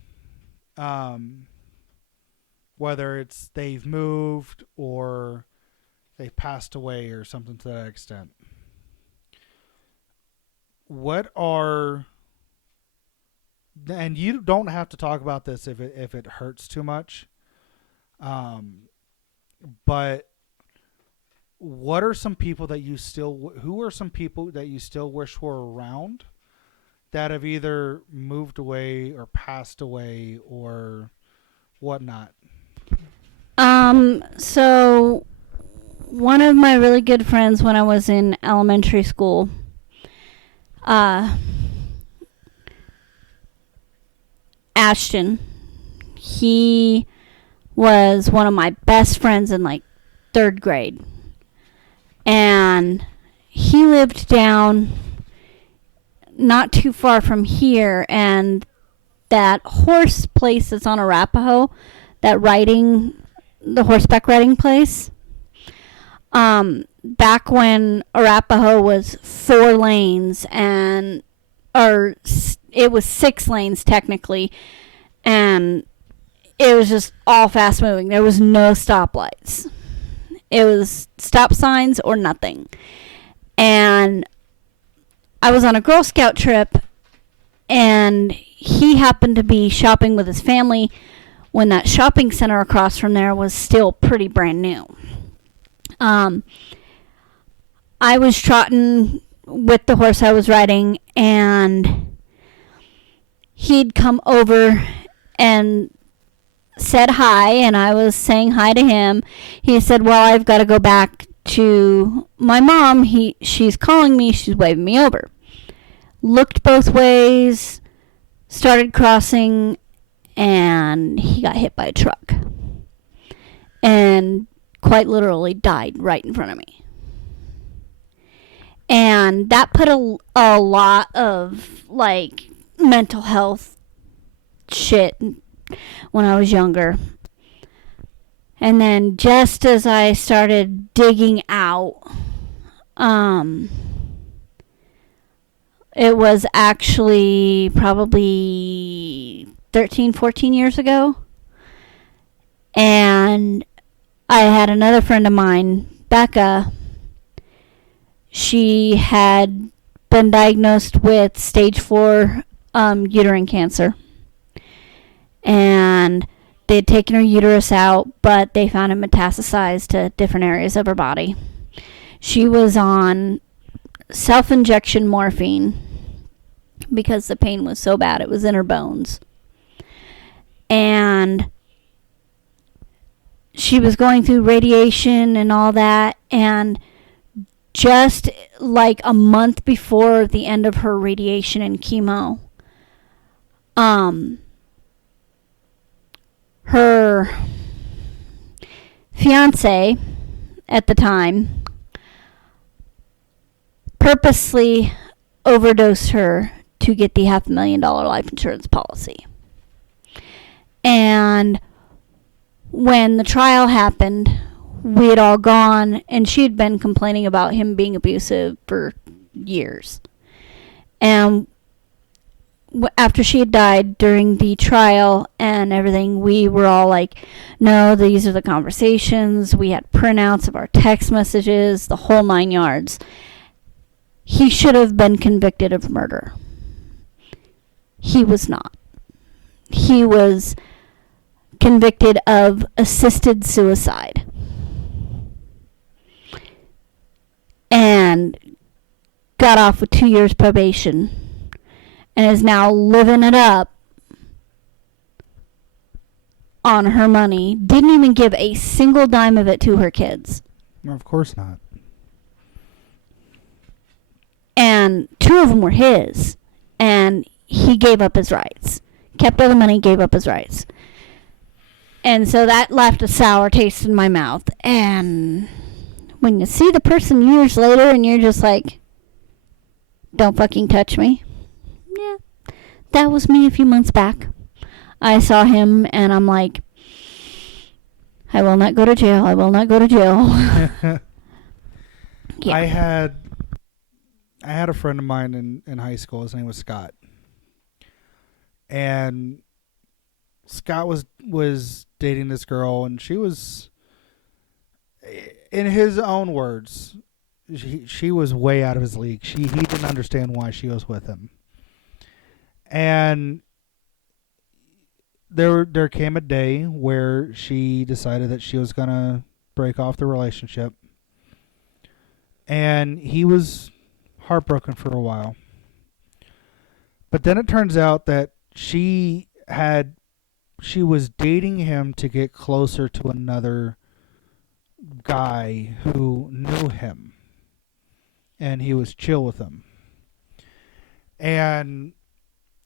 Whether it's they've moved or they've passed away or something to that extent. What are, and you don't have to talk about this if it hurts too much. But what are some people that who are some people that you still wish were around that have either moved away or passed away or whatnot? So one of my really good friends when I was in elementary school, Ashton, he was one of my best friends in like 3rd grade. And he lived down not too far from here, and that horse place that's on Arapahoe, the horseback riding place, back when Arapahoe was 4 lanes it was 6 lanes technically, and it was just all fast moving. There was no stoplights. It was stop signs or nothing. And I was on a Girl Scout trip, and he happened to be shopping with his family when that shopping center across from there was still pretty brand new. I was trotting with the horse I was riding, and he'd come over and said hi, and I was saying hi to him. He said, well, I've got to go back to my mom. She's calling me. She's waving me over. Looked both ways, started crossing, and he got hit by a truck. And quite literally died right in front of me. And that put a lot of like mental health shit when I was younger. And then just as I started digging out, um, it was actually probably 13, 14 years ago. And I had another friend of mine, Becca. She had been diagnosed with stage 4 uterine cancer. And they had taken her uterus out, but they found it metastasized to different areas of her body. She was on self-injection morphine because the pain was so bad it was in her bones. And she was going through radiation and all that, and just like a month before the end of her radiation and chemo, her fiance at the time purposely overdosed her to get the $500,000 life insurance policy. And when the trial happened, we had all gone, and she had been complaining about him being abusive for years. And after she had died during the trial and everything, we were all like, no, these are the conversations. We had printouts of our text messages, the whole 9 yards. He should have been convicted of murder. He was not. He was convicted of assisted suicide. And got off with 2 years probation. And is now living it up on her money. Didn't even give a single dime of it to her kids. Of course not. And 2 of them were his. And he gave up his rights. Kept all the money, gave up his rights. And so that left a sour taste in my mouth. And when you see the person years later and you're just like, don't fucking touch me. Yeah, that was me a few months back. I saw him and I'm like, I will not go to jail. I will not go to jail. Yeah. I had a friend of mine in high school. His name was Scott. And Scott was dating this girl, and she was, in his own words, she was way out of his league. He didn't understand why she was with him. And there came a day where she decided that she was going to break off the relationship. And he was heartbroken for a while. But then it turns out that she was dating him to get closer to another guy who knew him. And he was chill with him. And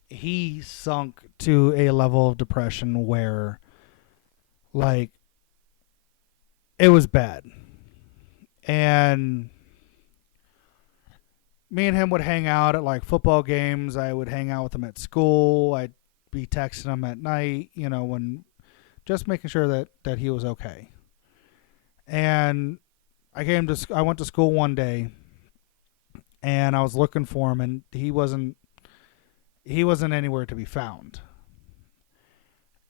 he sunk to a level of depression where, like, it was bad. And me and him would hang out at, like, football games. I would hang out with him at school. I'd be texting him at night, when just making sure that he was okay. And I went to school one day, and I was looking for him, and he wasn't anywhere to be found.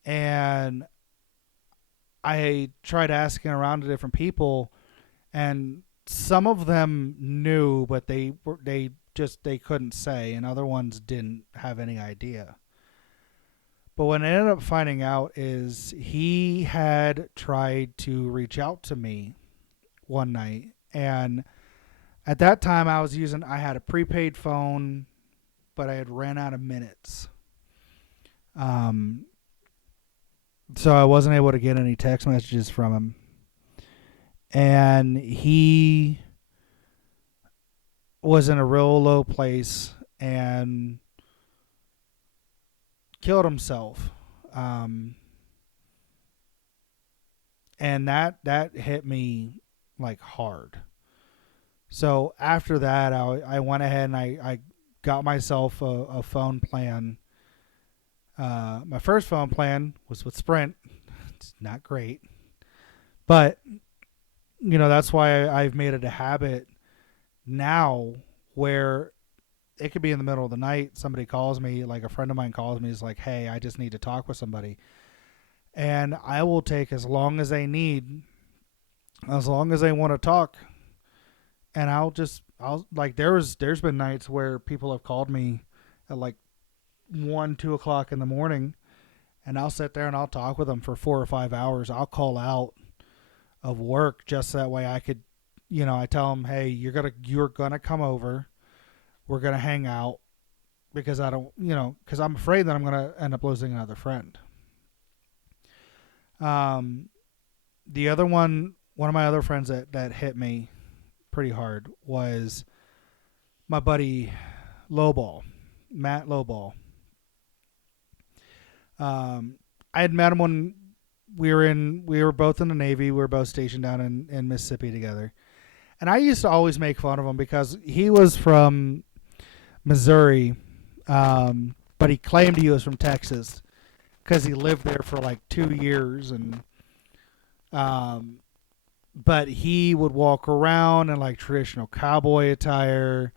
And I tried asking around to different people, and some of them knew, but they couldn't say, and other ones didn't have any idea. But what I ended up finding out is he had tried to reach out to me one night, and at that time I had a prepaid phone, but I had ran out of minutes. So I wasn't able to get any text messages from him. And he was in a real low place and killed himself. And that hit me like hard. So after that, I went ahead and I got myself a phone plan. My first phone plan was with Sprint. It's not great, but that's why I've made it a habit now where it could be in the middle of the night. Somebody calls me, like a friend of mine calls me, is like, "Hey, I just need to talk with somebody," and I will take as long as they need, as long as they want to talk, and I'll like there's been nights where people have called me at like 1, 2 o'clock in the morning, and I'll sit there and I'll talk with them for 4 or 5 hours. I'll call out of work just that way I could, I tell them, hey, you're gonna come over, we're gonna hang out because I don't, because I'm afraid that I'm gonna end up losing another friend. Um, the other one of my other friends that hit me pretty hard was my buddy Lowball, Matt Lowball. I had met him when we were both in the Navy. We were both stationed down in Mississippi together. And I used to always make fun of him because he was from Missouri, but he claimed he was from Texas because he lived there for like 2 years, and um, but he would walk around in like traditional cowboy attire,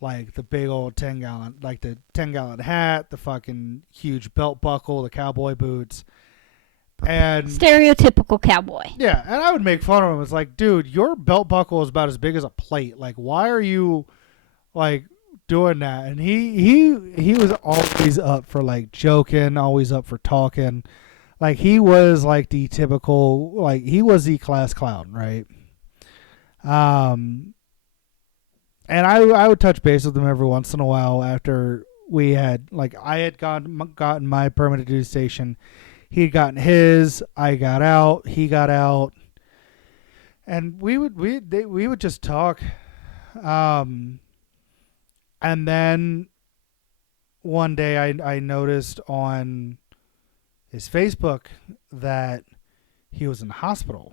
like the big old 10 gallon, like the 10 gallon hat, the fucking huge belt buckle, the cowboy boots, and Stereotypical cowboy. yeah, and I would make fun of him. It's like, dude, your belt buckle is about as big as a plate. Like, why are you like doing that? And he was always up for like joking, always up for talking. Like he was like the typical, like he was the class clown, right? Um, and I would touch base with him every once in a while after we had like I had gotten my permanent duty station. He had gotten his. I got out. He got out, and we would just talk. Um, and then one day I noticed on his Facebook that he was in the hospital.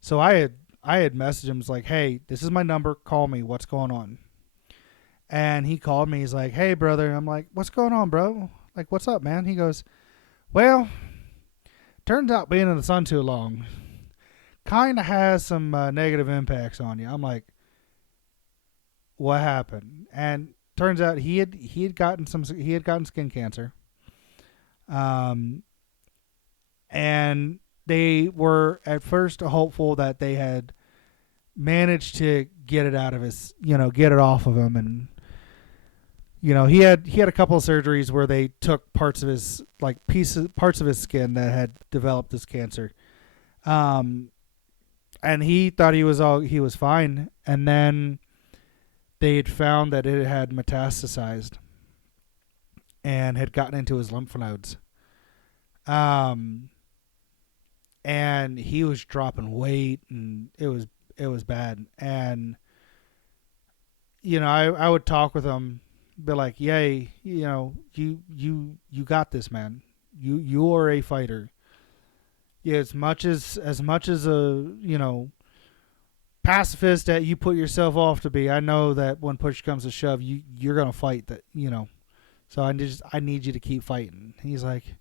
So I had messaged him, was like, hey, this is my number, call me, what's going on? And he called me, he's like, hey brother. I'm like, what's going on, bro? Like, what's up, man? He goes, well, turns out being in the sun too long kind of has some negative impacts on you. I'm like, what happened? And turns out he had gotten skin cancer. Um, and they were at first hopeful that they had managed to get it out of his, get it off of him. And he had a couple of surgeries where they took parts of his parts of his skin that had developed this cancer. Um, and he thought he was fine, and then they had found that it had metastasized and had gotten into his lymph nodes. Um, and he was dropping weight, and it was bad. And I would talk with him, be like, "Yay, you got this, man. You are a fighter. Yeah, as much as a pacifist that you put yourself off to be, I know that when push comes to shove, you're gonna fight that. So I need you to keep fighting." He's like,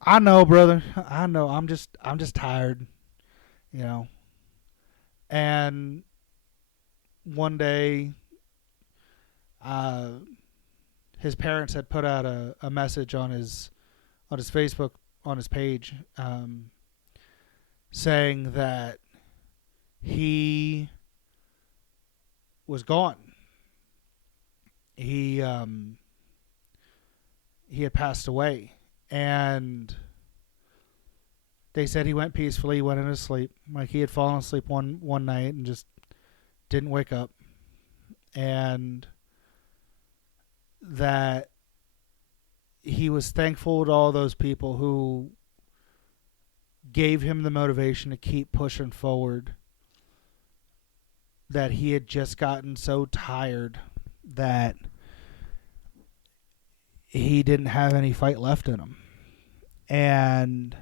"I know, brother. I know. I'm just tired, you know." And one day, uh, his parents had put out a message on his Facebook, on his page, saying that he was gone. He had passed away, and they said he went peacefully, went into sleep, like he had fallen asleep one night and just didn't wake up, and that he was thankful to all those people who gave him the motivation to keep pushing forward, that he had just gotten so tired that he didn't have any fight left in him. And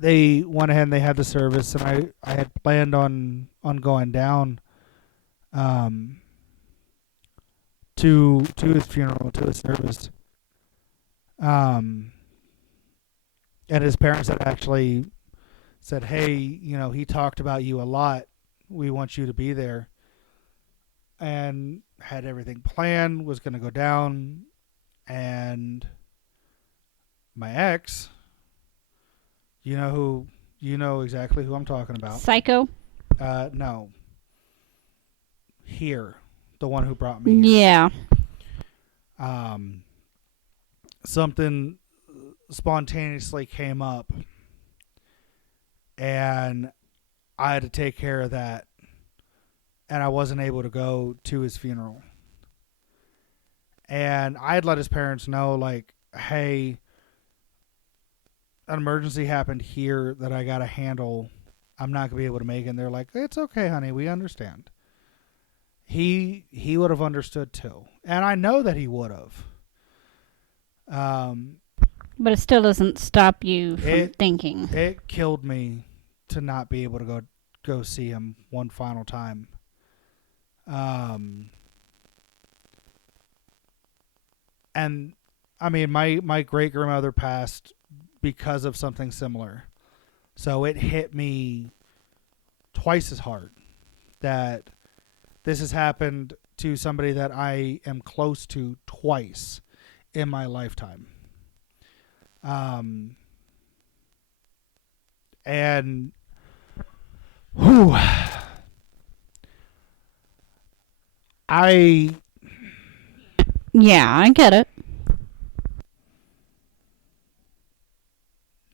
they went ahead and they had the service, and I had planned on going down um, to his funeral, to his service. Um, and his parents had actually said, "Hey, he talked about you a lot. We want you to be there." And had everything planned, was going to go down, and my ex, you know exactly who I'm talking about. Psycho? No, here, the one who brought me here. Yeah. Something spontaneously came up, and I had to take care of that, and I wasn't able to go to his funeral. And I had let his parents know, like, hey, an emergency happened here that I got to handle. I'm not going to be able to make it. And they're like, it's okay, honey. We understand. He would have understood too. And I know that he would have. But it still doesn't stop you from thinking. It killed me to not be able to go see him one final time. And I mean, my great grandmother passed because of something similar, so it hit me twice as hard that this has happened to somebody that I am close to twice in my lifetime. And whew, Yeah, I get it.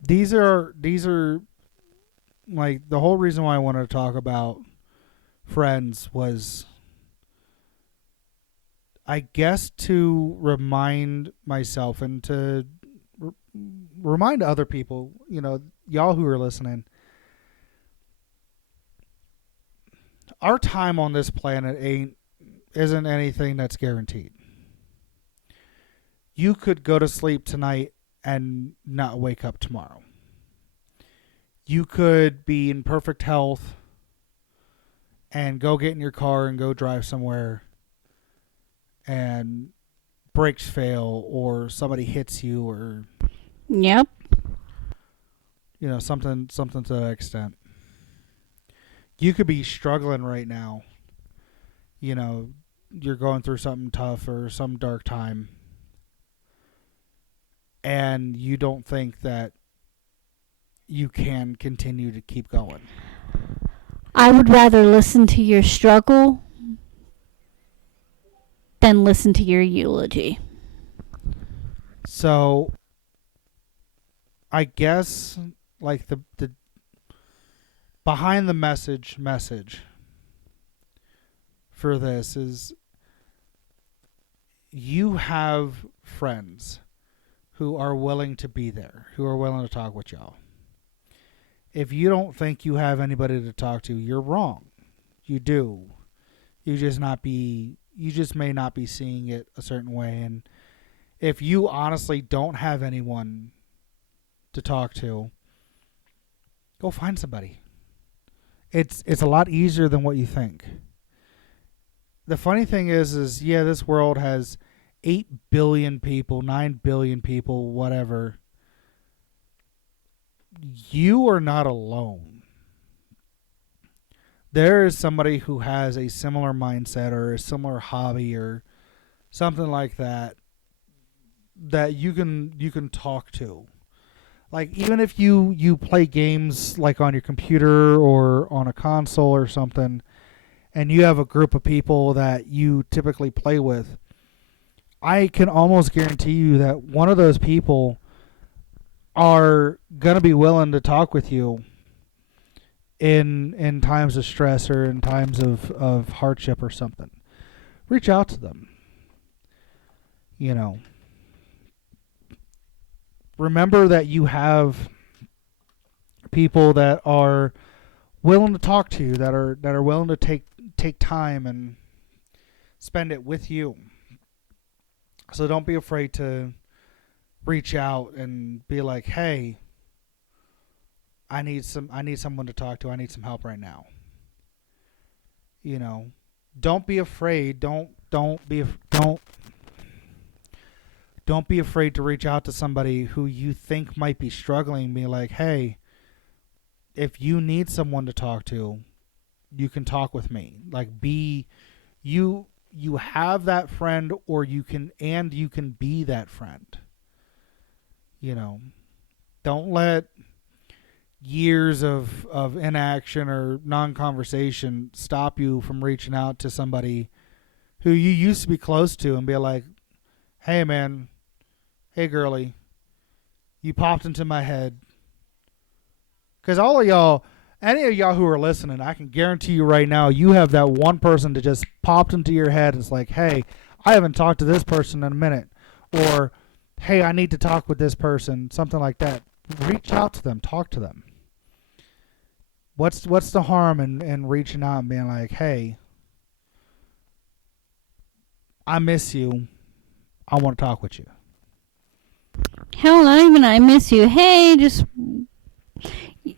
These are like the whole reason why I wanted to talk about Friends was, I guess, to remind myself and to remind other people, y'all who are listening, our time on this planet isn't anything that's guaranteed. You could go to sleep tonight and not wake up tomorrow. You could be in perfect health and go get in your car and go drive somewhere, and brakes fail or somebody hits you, or Yep. something to that extent. You could be struggling right now. You're going through something tough or some dark time, and you don't think that you can continue to keep going. I would rather listen to your struggle than listen to your eulogy. So I guess like the behind the message for this is, you have friends who are willing to be there, who are willing to talk with y'all. If you don't think you have anybody to talk to, you're wrong. You do. You just may not be seeing it a certain way. And if you honestly don't have anyone to talk to, go find somebody. It's a lot easier than what you think. The funny thing is yeah, this world has 8 billion people, 9 billion people, whatever. You are not alone. There is somebody who has a similar mindset or a similar hobby or something like that you can talk to. Like, even if you play games like on your computer or on a console or something, and you have a group of people that you typically play with, I can almost guarantee you that one of those people are going to be willing to talk with you in times of stress or in times of hardship or something. Reach out to them. Remember that you have people that are willing to talk to you, that are willing to take time and spend it with you. So don't be afraid to reach out and be like, hey, I need someone to talk to. I need some help right now. You know, don't be afraid. Don't be afraid to reach out to somebody who you think might be struggling. Be like, hey, if you need someone to talk to, you can talk with me. Like, be you have that friend, or you can be that friend. You know, don't let years of inaction or non-conversation stop you from reaching out to somebody who you used to be close to and be like, hey man, hey girly, you popped into my head. Because all of y'all, any of y'all who are listening, I can guarantee you right now, you have that one person that just popped into your head and it's like, hey, I haven't talked to this person in a minute. Or, hey, I need to talk with this person, something like that. Reach out to them, talk to them. What's the harm in reaching out and being like, hey, I miss you. I want to talk with you. Hell, not even I miss you. Hey, just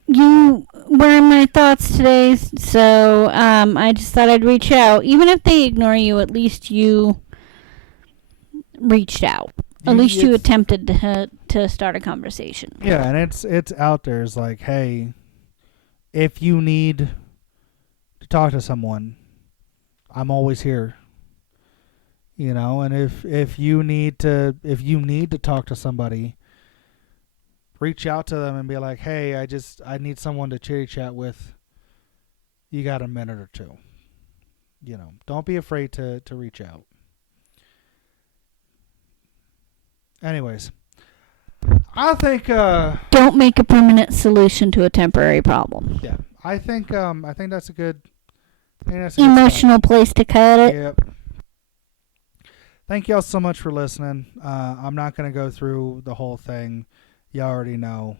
you were in my thoughts today, so I just thought I'd reach out. Even if they ignore you, at least you reached out. At least you attempted to start a conversation. Yeah, and it's out there. It's like, hey, if you need to talk to someone, I'm always here. You know, and if you need to talk to somebody, reach out to them and be like, hey, I need someone to chitty chat with. You got a minute or two. You know, don't be afraid to reach out. Anyways, I think don't make a permanent solution to a temporary problem. Yeah, I think that's a good. Emotional place to cut it. Yep. Thank y'all so much for listening. I'm not gonna go through the whole thing. You already know.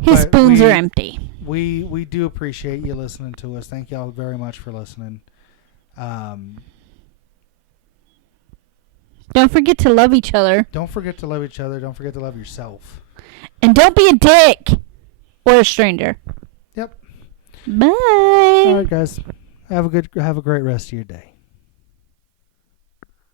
His spoons are empty. We do appreciate you listening to us. Thank y'all very much for listening. Don't forget to love each other. Don't forget to love each other. Don't forget to love yourself. And don't be a dick or a stranger. Yep. Bye. All right, guys. Have a great rest of your day.